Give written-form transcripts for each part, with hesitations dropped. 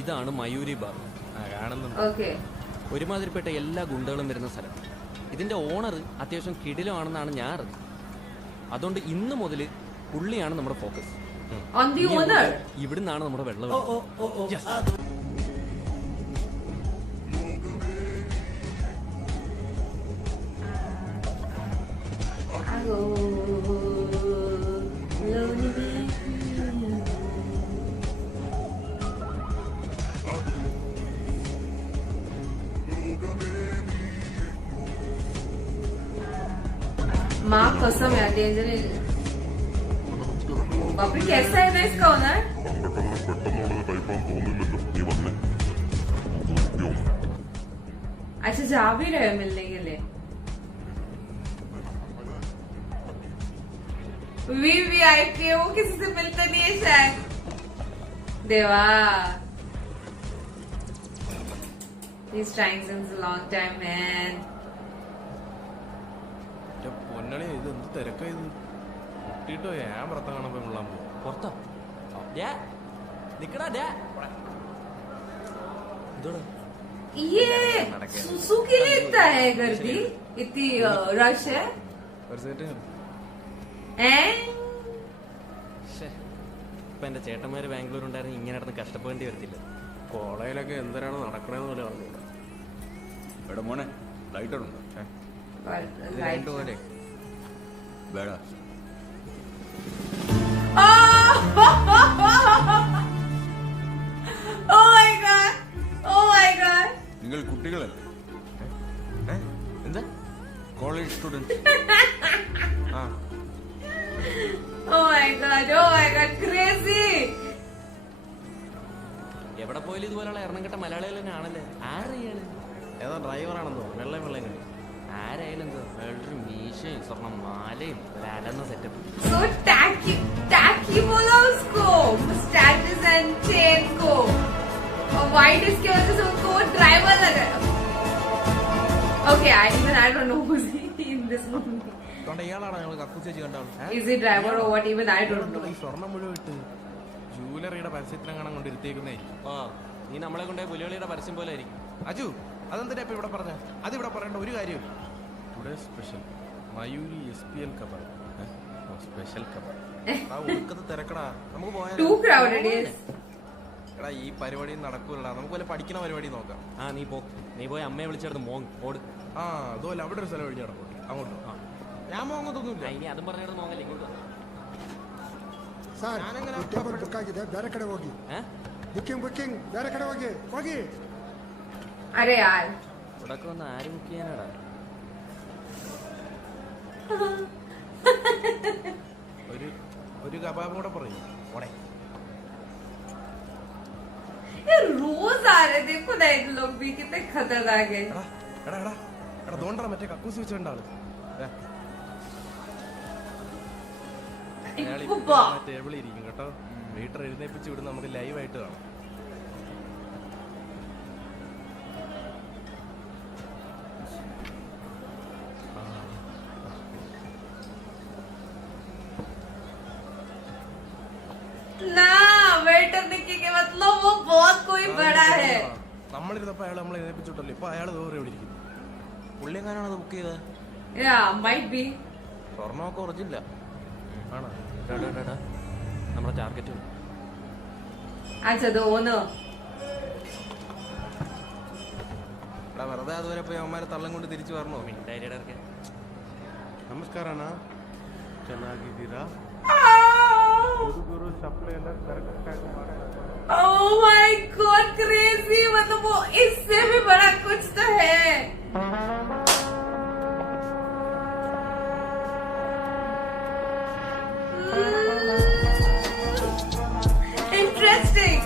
ഇതാണ് Mayuri bar. Okay. ഒരുമാതിരിപ്പെട്ട എല്ലാ ഗുണ്ടകളും വരുന്ന സ്ഥലം. ഇതിന്റെ ഓണർ അത്യാവശ്യം കിടിലമാണെന്നാണ് ഞാൻ അറിഞ്ഞത്. അതുകൊണ്ട് ഇന്ന് മുതൽ പുള്ളിയാണ് നമ്മുടെ ഫോക്കസ്. ഇവിടുന്നാണ് നമ്മുടെ വെള്ളം. माँ कसम यार, डेंजर है। बाप रे, कैसा है ना इसका ओनर? अच्छा, जा भी रहे हो मिलने के लिए? VVIP वो किसी से मिलता नहीं है शायद। देवा, he's trying since a long time, man. പൊന്നളി ഇത് എന്ത് തിരക്കായത്? കുട്ടിട്ടോ ഞാൻ പുറത്ത് കാണാൻ പോയി മുള്ളാൻ പോകും. പുറത്തോ? ये सुसु के लिए इतना है घर भी, इतनी रश है। ഇപ്പൊ എന്റെ ചേട്ടന്മാര് ബാംഗ്ലൂർ ഉണ്ടായിരുന്നു, ഇങ്ങനെ നടന്ന് കഷ്ടപ്പെടേണ്ടി വരത്തില്ല. കോളേജിലൊക്കെ എന്തിനാണ് നടക്കണേന്ന് പോലെ അറിഞ്ഞില്ല. എടാ മോനെ, ലൈറ്റർ ഉണ്ടോ? പോലെ വേടാ. നിങ്ങൾ കുട്ടികളല്ലേ? എന്താ? College students. എവിടെ പോയാലും ഇതുപോലുള്ള എറണംകെട്ട മലയാളികൾ തന്നെ ആണല്ലേ. ആരെയാണ്? ഏതാ ഡ്രൈവറാണെന്നോ? വെള്ളം കണ്ടു. ആരായാലും എന്തോ വേറൊരു മീശയും സ്വർണ്ണം മാലയും ഒരലന്ന സെറ്റപ്പ്. So tacky बोला उसको, status and chain को, और white इसके वजह से उसको ड्राइवर लगा. Okay, I don't know who's in this movie. ഇയാളാണ് ഞങ്ങൾ കക്കൂച്ചേച്ചി കണ്ടാണ്. Is he driver or what? Even I don't know. ഈ സ്വർണ്ണം മുഴുവൻ ഇട്ട് ജൂവലറിയുടെ പരസ്യത്തിനെ കാണാൻ കൊണ്ടിരുത്തേക്കുന്നേ. നീ നമ്മളെ കൊണ്ടേ പുലികളിയുടെ പരസ്യം പോലെ ആയിരിക്കും. അജു, അതെന്താ ഇപ്പൊ ഇവിടെ പറഞ്ഞ? അത് ഇവിടെ പറയേണ്ട ഒരു കാര്യമില്ല. Today special Mayuri SPL kebab. Special kebab. ഒടുക്കത്തെ തിരക്കടാ, നമുക്ക് പോയാ. Too crowded is. എടാ ഈ പരിപാടി നടക്കൂലടാ, നമുക്ക് വല്ല പഠിക്കണ പരിപാടി നോക്കാം. നീ പോയി അമ്മയെ വിളിച്ചെടുത്ത് മോങ് ഓട്. അതുപോലെ അവിടെ ഒരു സ്ഥലം ഒഴിഞ്ഞ് നടക്കും, അങ്ങോട്ട്. ഞാൻ മോങ്ങത്തൊന്നുമില്ല. ഇനി അതും പറഞ്ഞിട്ട് മോങ്ങല്ലേ ഇങ്ങോട്ട്. ಬೇರೆ ಕಡೆ ಹೋಗಿ. ಬುಕಿಂಗ್ ಬೇರೆ ಕಡೆ ಹೋಗಿ. अरे यार, ഇവിടെ വന്ന് ആര് ബുക്ക് ചെയ്യാനാടാ? ഒരു കബാബ് കൂടെ പറയും. ये रोज आ रहे, देखो ना इन लोग भी कितने खतरनाक है. എടാ തോണ്ടറ മറ്റേ കക്കൂസ് വെച്ചോണ്ട ആള്. ടേബിളിൽ ഇരിക്കും കേട്ടോ. മീറ്റർ എഴുന്നേപ്പിച്ച് വിടും, നമുക്ക് ലൈവായിട്ട് കാണാം. ना वेटर दिखेंगे मतलब वो बहुत कोई बड़ा है. നമ്മളിരുന്നപ്പോ അയാൾ നമ്മളെ എഴുന്നേപ്പിച്ചിട്ടല്ലോ. ഇപ്പൊ അയാൾ ദൂരെ എവിടെ ഇരിക്കുന്നു? പുള്ളിയെങ്ങാനാണ് അത് ബുക്ക് ചെയ്തത്? might be. സ്വർണ്ണമൊക്കെ ഒറിജിനല്ല ആണോ? നമ്മുടെ ടാർഗറ്റ്. अच्छा the owner. എടാ വെറുതെ അതുവരെ പോയി അവന്മാരെ തള്ളം കൊണ്ട് തിരിച്ചു വരണോ? ನಮಸ್ಕಾರ ಅಣ್ಣ, ಚೆನ್ನಾಗಿದ್ದೀರಾ? ಹುಡುಗರು ಸಪ್ಲೈ ಎಲ್ಲ ಕರೆಕ್ಟಾಗಿ ಮಾಡಿ. Oh my God, crazy. मतलब वो इससे भी बड़ा कुछ तो है. Interesting.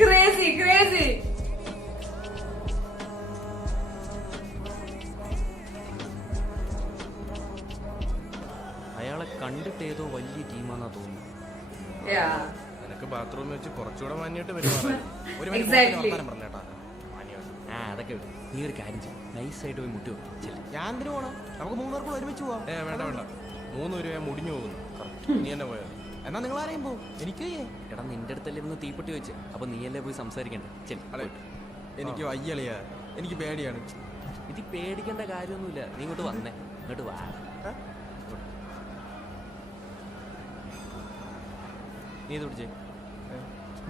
Crazy. അയാളെ കണ്ടിട്ട് ഏതോ വലിയ ടീമാണെന്നാ തോന്നുന്നു. നിനക്ക് ബാത്റൂമിൽ വെച്ച് കുറച്ചുകൂടെ മാന്യമായിട്ട് വരും. അതൊക്കെ നീ ഒരു കാര്യം ചെയ്യും, നൈസായിട്ട് പോയി മുട്ടി വെക്കും. ഞാൻ എന്തിനു പോകണം? നമുക്ക് 3 പേർക്കും ഒരുമിച്ച് പോവാം. വേണ്ട 3 രൂപ മുടിഞ്ഞു പോകുന്നു. പറ നീ എന്നെ പോയോ എന്നാ നിങ്ങൾ ആരെയും പോവും എനിക്ക് എടാ നിന്റെ അടുത്തല്ലേ ഇന്ന് തീപ്പെട്ടി വെച്ച് അപ്പൊ നീയല്ലേ പോയി സംസാരിക്കണ്ടേ ശരി അതെ എനിക്ക് വയ്യളിയാ എനിക്ക് പേടിയാണ് ഇത് പേടിക്കേണ്ട കാര്യമൊന്നുമില്ല നീ ഇങ്ങോട്ട് വന്നേ ഇങ്ങോട്ട് വാ നീ ഇത് പിടിച്ചേ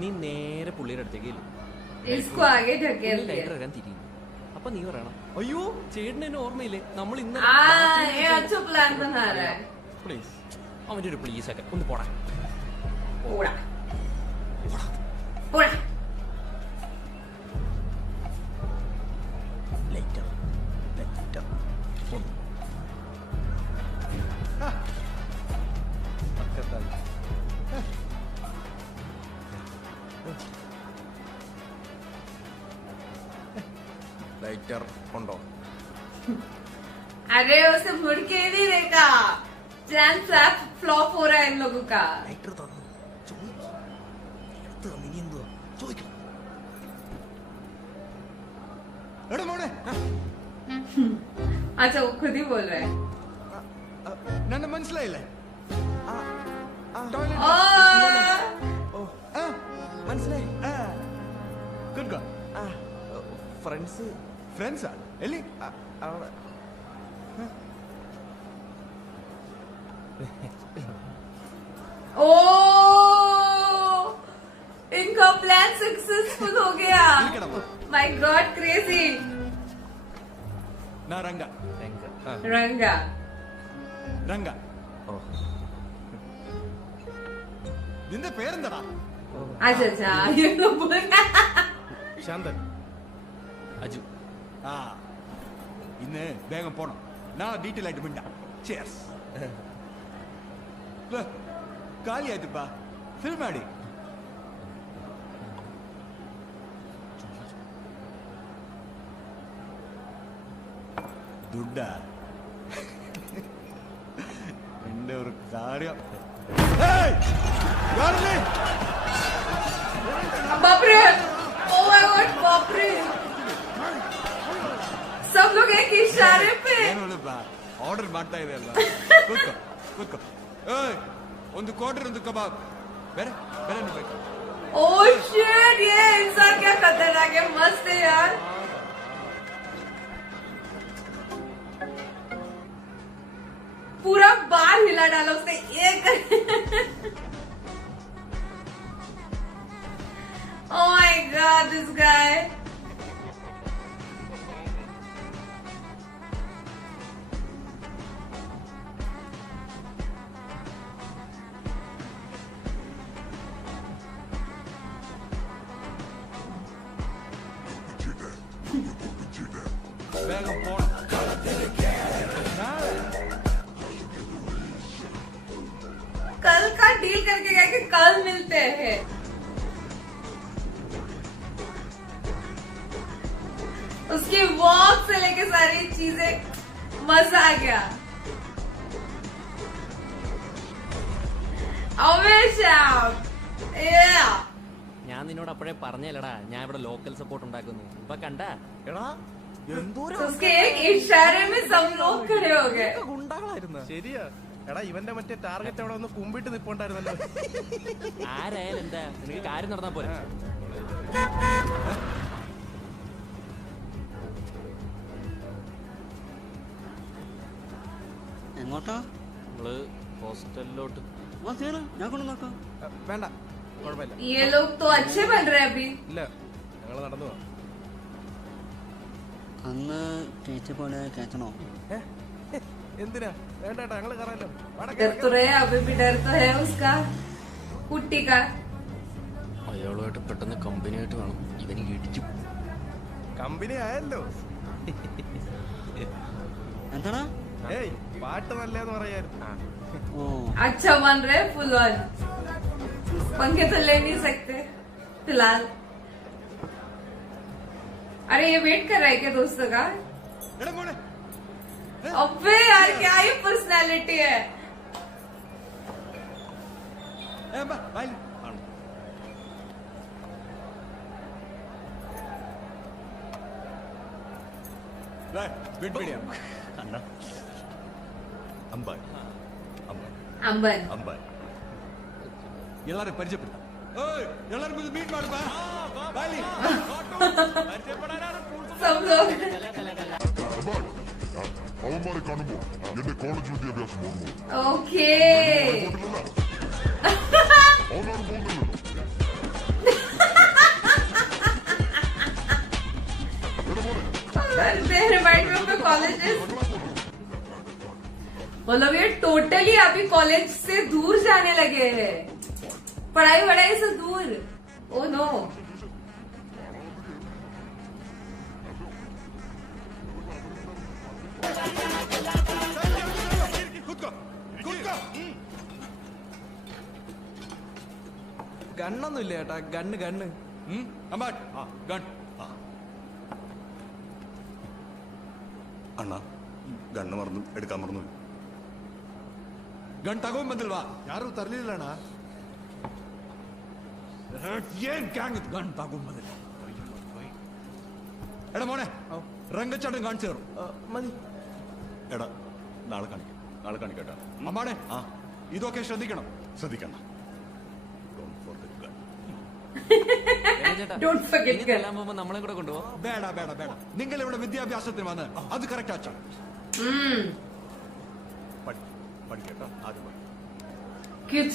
നീ നേരെ പുള്ളിയുടെ അടുത്തേക്ക് ഇല്ല इसको आगे ढकेल दिया ലൈറ്റർ വരാൻ തിരിയുന്നു അപ്പൊ നീ പറയണം അയ്യോ ചേട്ടന് എന്നെ ഓർമ്മയില്ലേ നമ്മൾ ഇന്ന് ये अच्छा प्लान बना रहा है പ്ലീസ് അവന്റെ ഒരു പ്ലീസ് ഒക്കെ ഒന്ന് പോടാ पूरा पूरा ലൈറ്റർ ലൈറ്റർ ലൈറ്റർ ഉണ്ടോ अरे उसे मुड़ के ही नहीं देखा प्लान फ्लॉप हो रहा है इन लोगों का ലൈറ്റർ തന്നു ഇനി എന്തുവാ ചോദിക്കണം എടാ മോനെ अच्छा वो खुद ही बोल रहा है എന്നെ മനസ്സിലായില്ലേ ओ മനസ്സിലായി ഗുഡ് ഗോൾ ഫ്രണ്ട്സ് ഫ്രണ്ട്സാ അല്ലേ അവിടെ ओ इनका प्लान सक्सेसफुल हो गया माय गॉड क्रेजी നാ രംഗ रंगा രംഗ ഓ നിന്റെ പേരെന്താടാ अच्छा अच्छा ये तो बोल ശാന്തൻ അജു ആ ഇന്ന് വേഗം പോണം നാളെ ഡീറ്റെയിൽ ആയിട്ട് മിണ്ടാം ചേർസ് കാലിയായിട്ടിപ്പാ ഫിലിം ആടി ദുഡ എന്റെ ഒരു കാര്യം बाप रे ओ माय गॉड बाप रे सब लोग एक इशारे पे ಆರ್ಡರ್ ಮಾಡ್ತಾ ಇದೆ ಅಲ್ಲ ಕೂತ್ಕೋ ಕೂತ್ಕೋ ಏಯ್ ಒಂದು ಕ್ವಾರ್ಟರ್ ಒಂದು ಕಬಾಬ್ ಬೇರೆ ಬೇರೆ ಬೇಕು ओ शिट ये इंसान क्या खतरनाक है मस्त है यार पूरा बार हिला डाला उसने एक Oh my god, this guy. വേഗം പോണം कल का डील करके गया कि कल मिलते हैं उसकी वॉक से लेके सारी चीजें मजा आ गया ഞാൻ നിന്നോട് അപ്പോഴേ പറഞ്ഞല്ലടാ ഞാൻ ഇവിടെ ലോക്കൽ സപ്പോർട്ട് ഉണ്ടാക്കുന്നു ഇപ്പൊ കണ്ടാ എടാ എന്തോരം उसके एक इशारे में सब लोग खड़े हो गए ഗുണ്ടകളായിരുന്നു ശരിയാ എടാ ഇവന്റെ മറ്റേ ടാർഗറ്റ് അവിടെ ഒന്ന് കുമ്പിട്ട് നിപ്പുണ്ടായിരുന്നല്ലോ ആരായാലും എന്താ നിനക്ക് കാര്യം നടന്നാ പോരെ എങ്ങോട്ടാ നമ്മള് ഹോസ്റ്റലിലോട്ട് ഞാൻ കൊണ്ട് നോക്കാം വേണ്ട കുഴപ്പമില്ല ये लोग तो अच्छे बन रहे हैं अभी ഇല്ല ഞങ്ങള് നടന്നു പോവാം. അന്ന് ചേച്ചി പോലെ കേച്ചണോ ഏ? എന്തിനാ വേണ്ട ഏട്ടാ ഞങ്ങള് കയറാലോ डर तो रहे अभी भी डर तो है उसका कुट्टी का അയാളുമായിട്ട് പെട്ടെന്ന് കമ്പനി ആയിട്ട് വേണം ഇവന് ഇടിക്കും കമ്പനി ആയല്ലോ എന്താടാ ഏയ് പാട്ട് നല്ലതെന്ന് പറയായിരുന്നു ഓ अच्छा बन रहे फुल ऑन पंखे तो ले नहीं सकते फिलहाल अरे ये वेट कर रहा है क्या दोस्तों का എടാ മോനെ अबे यार क्या ये पर्सनालिटी है ബൈ ಬಿಡ್ಬೇಡಿ ಅಮ್ಮ ಅಂಬಾರಿ ಅಂಬಾರಿ Amban. ಅಂಬಾರಿ ಎಲ್ಲರೂ ಪರಿಚಯಪಡ್ತಾರೆ ಎಲ್ಲರೂ ಮೀಟ್ ಮಾಡಪ್ಪ ಬಾಲಿ Some लोग. അവന്മാരെ കാണുമ്പോ എന്റെ കോളേജ് വിദ്യാഭ്യാസം ഓർമ്മ Okay. അവനാണ് പോകുന്നില്ലല്ലോ They remind me of the colleges. मतलब ये टोटली अभी कॉलेज से दूर जाने लगे हैं, पढ़ाई वढ़ाई से दूर. Oh no. ഗണ്ണൊന്നും ഇല്ല ചേട്ടാ, ഗണ്ണ് ಅಂಬಾಟ್ ಗನ್ ಅಣ್ಣ ಗಣ್ಣು ಮറന്നു എടുക്കാൻ മറന്നു ಗನ್ ತಗೊಂಬಂದಿಲ್ವಾ ಯಾರು ತರ್ಲಿಲ್ಲ ಅಣ್ಣ. ಏನ್ ಗ್ಯಾಂಗ್ ಗನ್ ತಗೊಂಬಂದಿಲ್ಲ എടാ മോനെ രംഗച്ചാട്ടം കാണിച്ചു തരും മതി. എടാ നാളെ കാണിക്കട്ടാ അമ്മാടെ ആ ഇതൊക്കെ ശ്രദ്ധിക്കണം ശ്രദ്ധിക്കണ്ട Don't forget gun. ചേട്ടാ Don't forget ഇനി girl. തല്ലാൻ പോകുമ്പോ നമ്മളെ കൂടെ കൊണ്ടുപോകാം. ಬೇಡ ಬೇಡ ಬೇಡ നിങ്ങൾ ഇവിടെ വിദ്യാഭ്യാസത്തിന് വന്ന് അത് കറക്റ്റ് ആച്ചാ Hmm. പഠിക്കട്ടാ ആദ്യം പഠി. Kids